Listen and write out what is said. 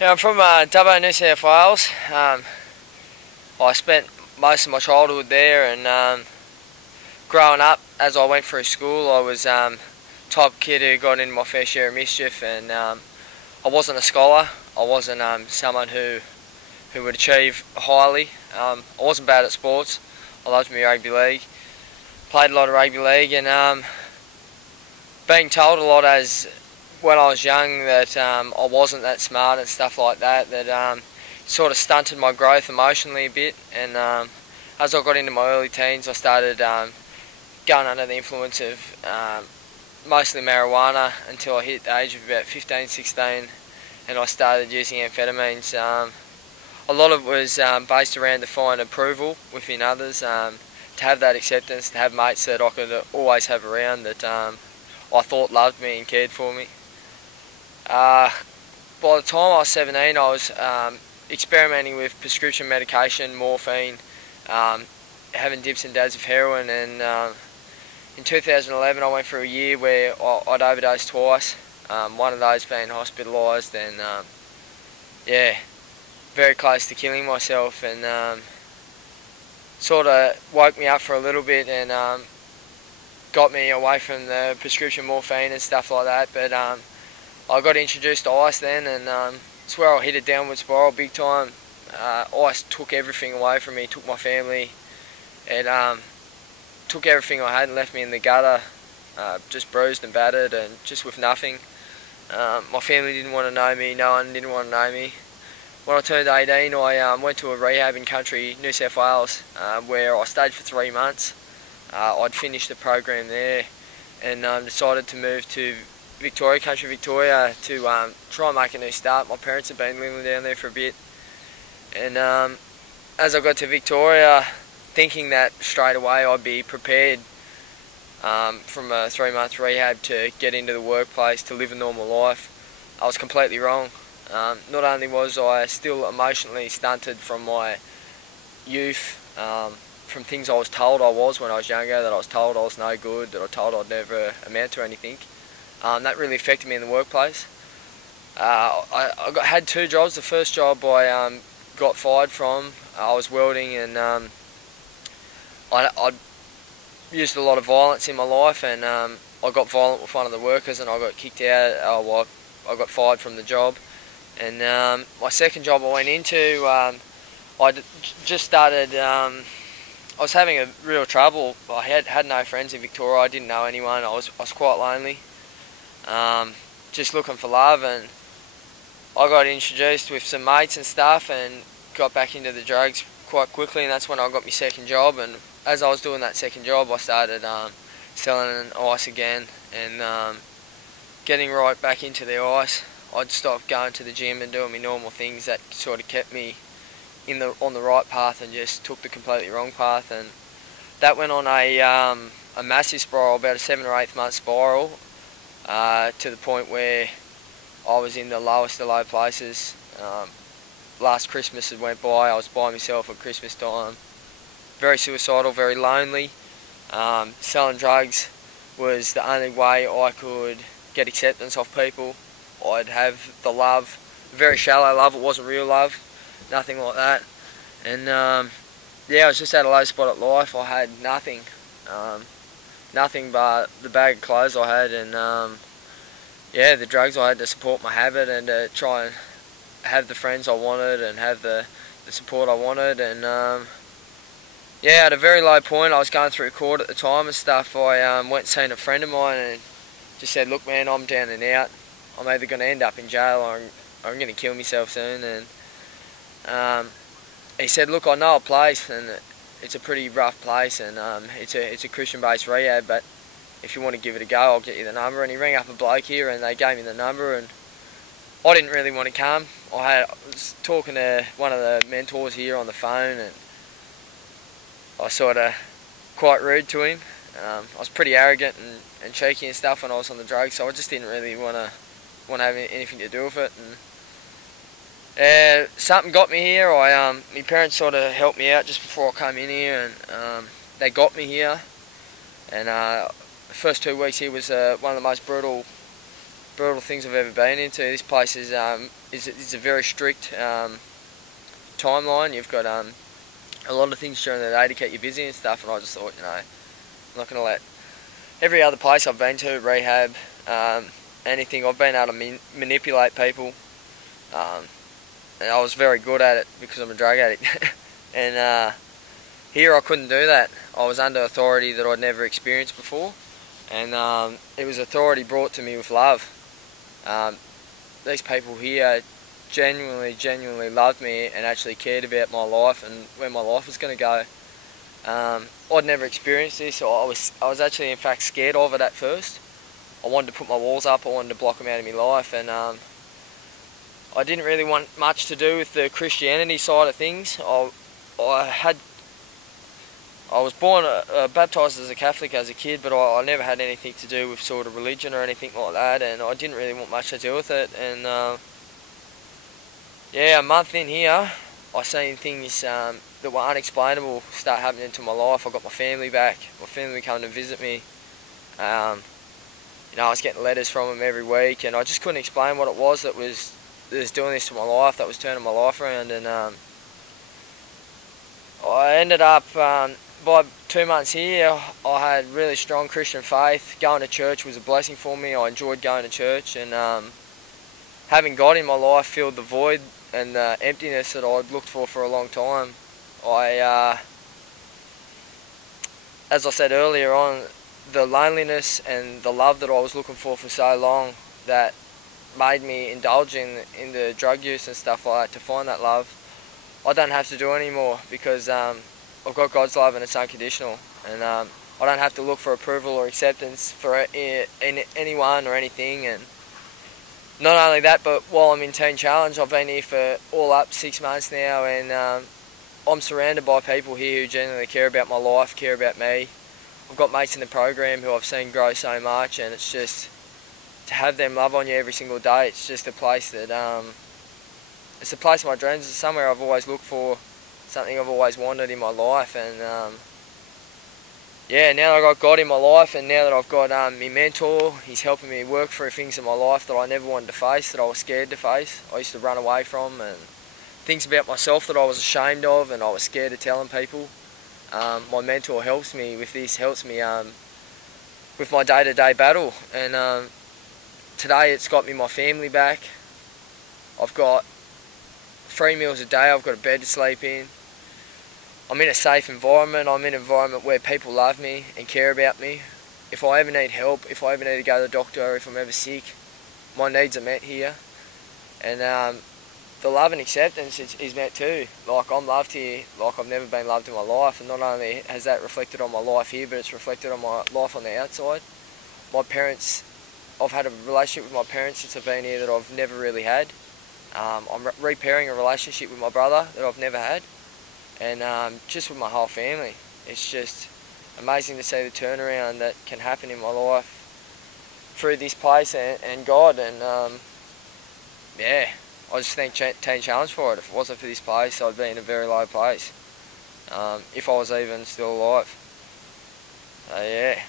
Yeah, I'm from Dubbo, New South Wales. I spent most of my childhood there, and growing up, as I went through school, I was type of kid who got into my fair share of mischief, and I wasn't a scholar. I wasn't someone who would achieve highly. I wasn't bad at sports. I loved my rugby league. Played a lot of rugby league, and being told a lot as when I was young that I wasn't that smart and stuff like that, that sort of stunted my growth emotionally a bit. And as I got into my early teens, I started going under the influence of mostly marijuana until I hit the age of about 15, 16, and I started using amphetamines. A lot of it was based around to find approval within others, to have that acceptance, to have mates that I could always have around that I thought loved me and cared for me. By the time I was 17, I was experimenting with prescription medication, morphine, having dips and dabs of heroin, and in 2011 I went through a year where I'd overdosed twice, one of those being hospitalised, and yeah, very close to killing myself, and sort of woke me up for a little bit and got me away from the prescription morphine and stuff like that. But I got introduced to ice then, and it's where I hit a downward spiral big time. Ice took everything away from me, took my family, it took everything I had and left me in the gutter, just bruised and battered and just with nothing. My family didn't want to know me, no one didn't want to know me. When I turned 18, I went to a rehab in country New South Wales, where I stayed for 3 months. I'd finished the program there, and decided to move to Victoria, country Victoria, to try and make a new start. My parents had been living down there for a bit, and as I got to Victoria, thinking that straight away I'd be prepared from a 3-month rehab to get into the workplace, to live a normal life, I was completely wrong. Not only was I still emotionally stunted from my youth, from things I was told I was when I was younger, that I was told I was no good, that I was told I'd never amount to anything. That really affected me in the workplace. I had 2 jobs. The first job I got fired from. I was welding, and I'd used a lot of violence in my life, and I got violent with one of the workers, and I got kicked out. I got fired from the job. And my second job I went into, I just started. I was having a real trouble. I had no friends in Victoria. I didn't know anyone. I was quite lonely. Just looking for love, and I got introduced with some mates and stuff, and got back into the drugs quite quickly, and that's when I got my second job. And as I was doing that second job, I started selling ice again, and getting right back into the ice. I'd stopped going to the gym and doing my normal things that sort of kept me on the right path, and just took the completely wrong path. And that went on a massive spiral, about a 7 or 8 month spiral, to the point where I was in the lowest of low places. Last Christmas had went by, I was by myself at Christmas time. Very suicidal, very lonely. Selling drugs was the only way I could get acceptance of people. I'd have the love, very shallow love, it wasn't real love, nothing like that. And yeah, I was just at a low spot at life. I had nothing. Nothing but the bag of clothes I had, and yeah, the drugs I had to support my habit, and to try and have the friends I wanted, and have the support I wanted. And yeah, at a very low point, I was going through court at the time and stuff. I went and seen a friend of mine and just said, look man, I'm down and out. I'm either going to end up in jail, or I'm going to kill myself soon. And he said, look, I know a place, and it's a pretty rough place, and it's a Christian-based rehab, but if you want to give it a go, I'll get you the number. And he rang up a bloke here, and they gave me the number, and I didn't really want to come. I was talking to one of the mentors here on the phone, and I was sort of quite rude to him. I was pretty arrogant and cheeky and stuff when I was on the drugs, so I just didn't really want to have anything to do with it. And something got me here. My parents sort of helped me out just before I came in here, and they got me here. And the first 2 weeks here was one of the most brutal brutal things I've ever been into. This place is a very strict timeline. You've got a lot of things during the day to keep you busy and stuff, and I just thought, I'm not going to let every other place I've been to, rehab, anything, I've been able to manipulate people, and I was very good at it because I'm a drug addict. And here I couldn't do that. I was under authority that I'd never experienced before, and it was authority brought to me with love. These people here genuinely loved me and actually cared about my life and where my life was going to go. I'd never experienced this, so I was actually in fact scared of it at first. I wanted to put my walls up, I wanted to block them out of my life, and I didn't really want much to do with the Christianity side of things. I was born baptised as a Catholic as a kid, but I never had anything to do with sort of religion or anything like that, and I didn't really want much to do with it. And yeah, a month in here, I seen things that were unexplainable start happening to my life. I got my family back. My family coming to visit me. I was getting letters from them every week, and I just couldn't explain what it was that was doing this to my life, that was turning my life around. And I ended up, by 2 months here, I had really strong Christian faith. Going to church was a blessing for me. I enjoyed going to church, and having God in my life filled the void and the emptiness that I'd looked for a long time. As I said earlier on, the loneliness and the love that I was looking for so long, that made me indulge in the drug use and stuff like that to find that love, I don't have to do anymore, because I've got God's love and it's unconditional, and I don't have to look for approval or acceptance for anyone or anything. And not only that, but while I'm in Teen Challenge, I've been here for all up 6 months now, and I'm surrounded by people here who genuinely care about my life, care about me. I've got mates in the program who I've seen grow so much, and it's just to have them love on you every single day. It's just a place that it's a place of my dreams. It's somewhere I've always looked for, something I've always wanted in my life. And yeah, now that I've got God in my life, and now that I've got my mentor, he's helping me work through things in my life that I never wanted to face, that I was scared to face, I used to run away from, and things about myself that I was ashamed of and I was scared of telling people. My mentor helps me with this, helps me with my day-to-day battle, and today it's got me my family back. I've got 3 meals a day, I've got a bed to sleep in. I'm in a safe environment, I'm in an environment where people love me and care about me. If I ever need help, if I ever need to go to the doctor, if I'm ever sick, my needs are met here. And the love and acceptance is met too. Like, I'm loved here like I've never been loved in my life, and not only has that reflected on my life here, but it's reflected on my life on the outside. My parents, I've had a relationship with my parents since I've been here that I've never really had. I'm repairing a relationship with my brother that I've never had, and just with my whole family. It's just amazing to see the turnaround that can happen in my life through this place and God. And yeah, I just thank Teen Challenge for it. If it wasn't for this place, I'd be in a very low place, if I was even still alive. Yeah.